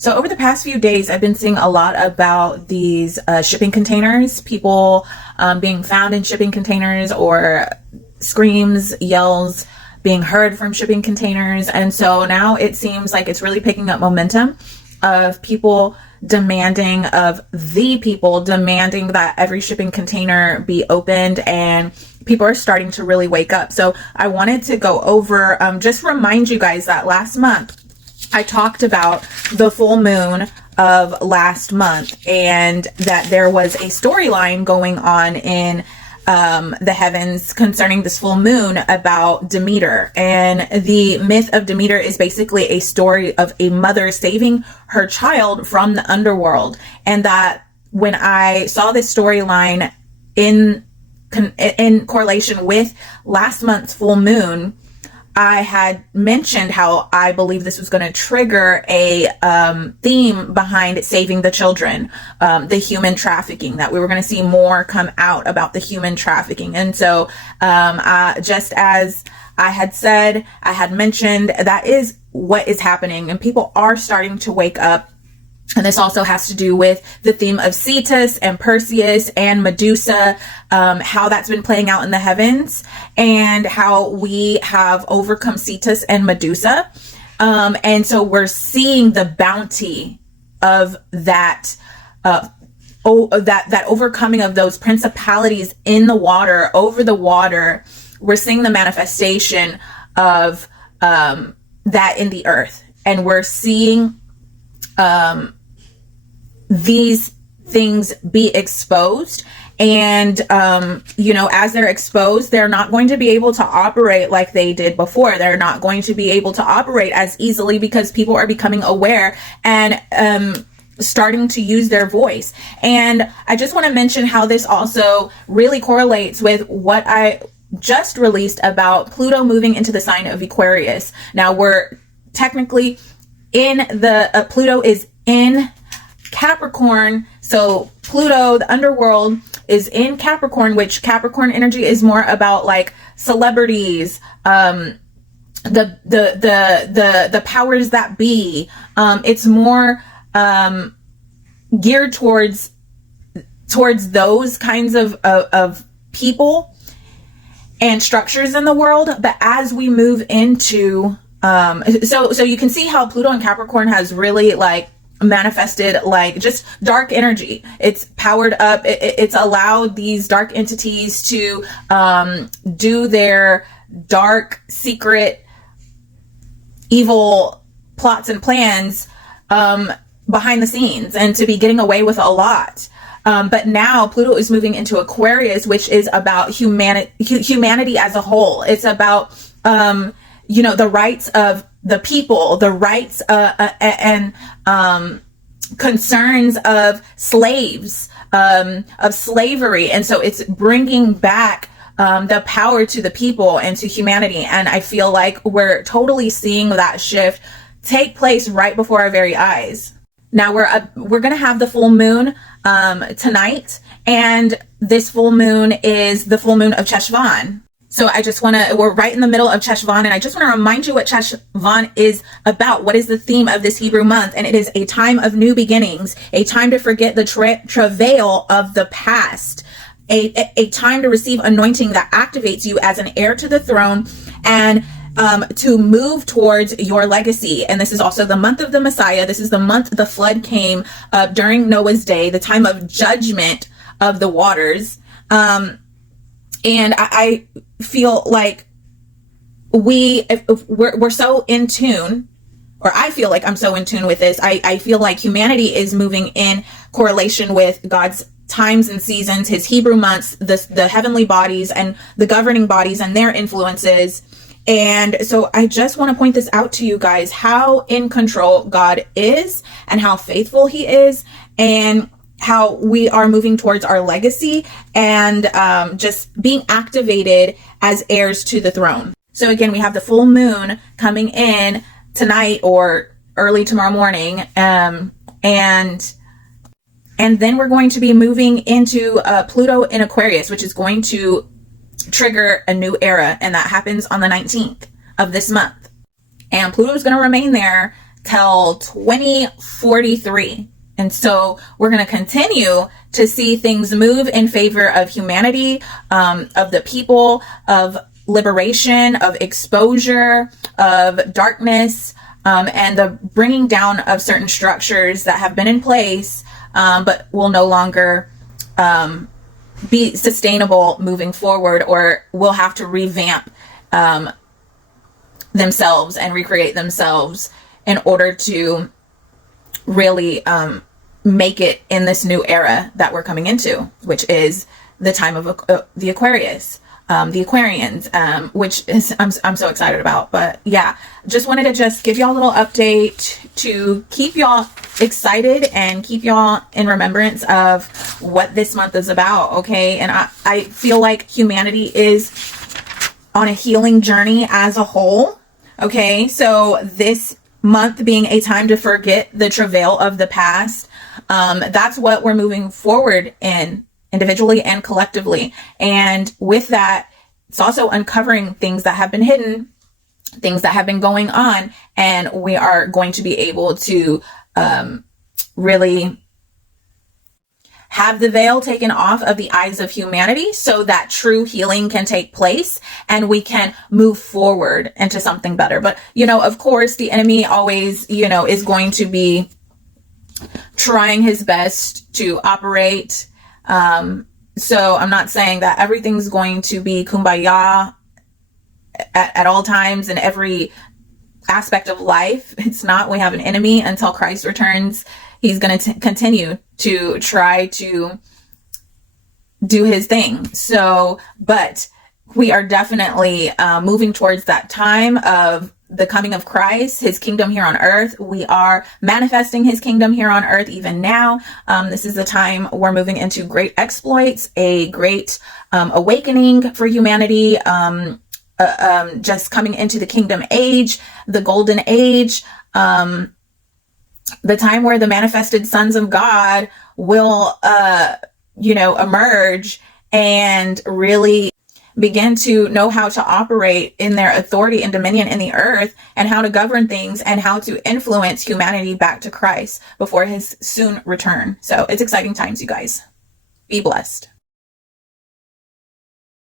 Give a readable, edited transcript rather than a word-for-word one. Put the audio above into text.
So over the past few days, I've been seeing a lot about these shipping containers, people being found in shipping containers, or screams, yells being heard from shipping containers. And so now it seems like it's really picking up momentum of people demanding that every shipping container be opened, and people are starting to really wake up. So I wanted to go over, just remind you guys that last month I talked about the full moon of last month, and that there was a storyline going on in the heavens concerning this full moon about Demeter. And the myth of Demeter is basically a story of a mother saving her child from the underworld. And that when I saw this storyline in correlation with last month's full moon, I had mentioned how I believe this was going to trigger a theme behind saving the children, the human trafficking, that we were going to see more come out about the human trafficking. And so just as I had said, I had mentioned, that is what is happening, and people are starting to wake up. And this also has to do with the theme of Cetus and Perseus and Medusa, how that's been playing out in the heavens, and how we have overcome Cetus and Medusa. And so we're seeing the bounty of that, that overcoming of those principalities in the water, over the water. We're seeing the manifestation of that in the earth. And we're seeing these things be exposed. And, as they're exposed, they're not going to be able to operate like they did before. They're not going to be able to operate as easily because people are becoming aware and starting to use their voice. And I just want to mention how this also really correlates with what I just released about Pluto moving into the sign of Aquarius. Now we're technically in the, Pluto is in Capricorn. So Pluto, the underworld, is in Capricorn, which Capricorn energy is more about like celebrities, the powers that be. It's more geared towards those kinds of people and structures in the world. But as we move into so you can see how Pluto and Capricorn has really like manifested like just dark energy. It's powered up. It's allowed these dark entities to do their dark, secret, evil plots and plans behind the scenes, and to be getting away with a lot. But now Pluto is moving into Aquarius, which is about humanity as a whole. It's about the rights of the people, the rights and concerns of slaves, of slavery. And so it's bringing back the power to the people and to humanity. And I feel like we're totally seeing that shift take place right before our very eyes. Now we're going to have the full moon tonight, and this full moon is the full moon of Cheshvan. So we're right in the middle of Cheshvan, and I just want to remind you what Cheshvan is about. What is the theme of this Hebrew month? And it is a time of new beginnings, a time to forget the travail of the past, a time to receive anointing that activates you as an heir to the throne, and to move towards your legacy. And this is also the month of the Messiah. This is the month the flood came during Noah's day, the time of judgment of the waters. And I feel like we're so in tune, or I feel like I'm so in tune with this. I feel like humanity is moving in correlation with God's times and seasons, his Hebrew months, the heavenly bodies and the governing bodies and their influences. And so I just want to point this out to you guys, how in control God is and how faithful he is, and how we are moving towards our legacy and just being activated as heirs to the throne. So again, we have the full moon coming in tonight or early tomorrow morning. And then we're going to be moving into Pluto in Aquarius, which is going to trigger a new era. And that happens on the 19th of this month. And Pluto is going to remain there till 2043. And so we're going to continue to see things move in favor of humanity, of the people, of liberation, of exposure, of darkness, and the bringing down of certain structures that have been in place, but will no longer be sustainable moving forward, or will have to revamp themselves and recreate themselves in order to really make it in this new era that we're coming into, which is the time of the Aquarius, the Aquarians, which is I'm so excited about. But yeah, just wanted to just give y'all a little update to keep y'all excited and keep y'all in remembrance of what this month is about. Okay, and I feel like humanity is on a healing journey as a whole. Okay, so this month being a time to forget the travail of the past, that's what we're moving forward in, individually and collectively. And with that, it's also uncovering things that have been hidden, things that have been going on, and we are going to be able to really have the veil taken off of the eyes of humanity so that true healing can take place and we can move forward into something better. But, you know, of course, the enemy always, you know, is going to be trying his best to operate. So I'm not saying that everything's going to be kumbaya at all times in every aspect of life. It's not. We have an enemy until Christ returns. He's going to continue to try to do his thing. So, but we are definitely moving towards that time of the coming of Christ, his kingdom here on earth. We are manifesting his kingdom here on earth even now. This is the time we're moving into great exploits, a great awakening for humanity, just coming into the kingdom age, the golden age, the time where the manifested sons of God will, emerge and really begin to know how to operate in their authority and dominion in the earth, and how to govern things and how to influence humanity back to Christ before his soon return. So it's exciting times, you guys. Be blessed.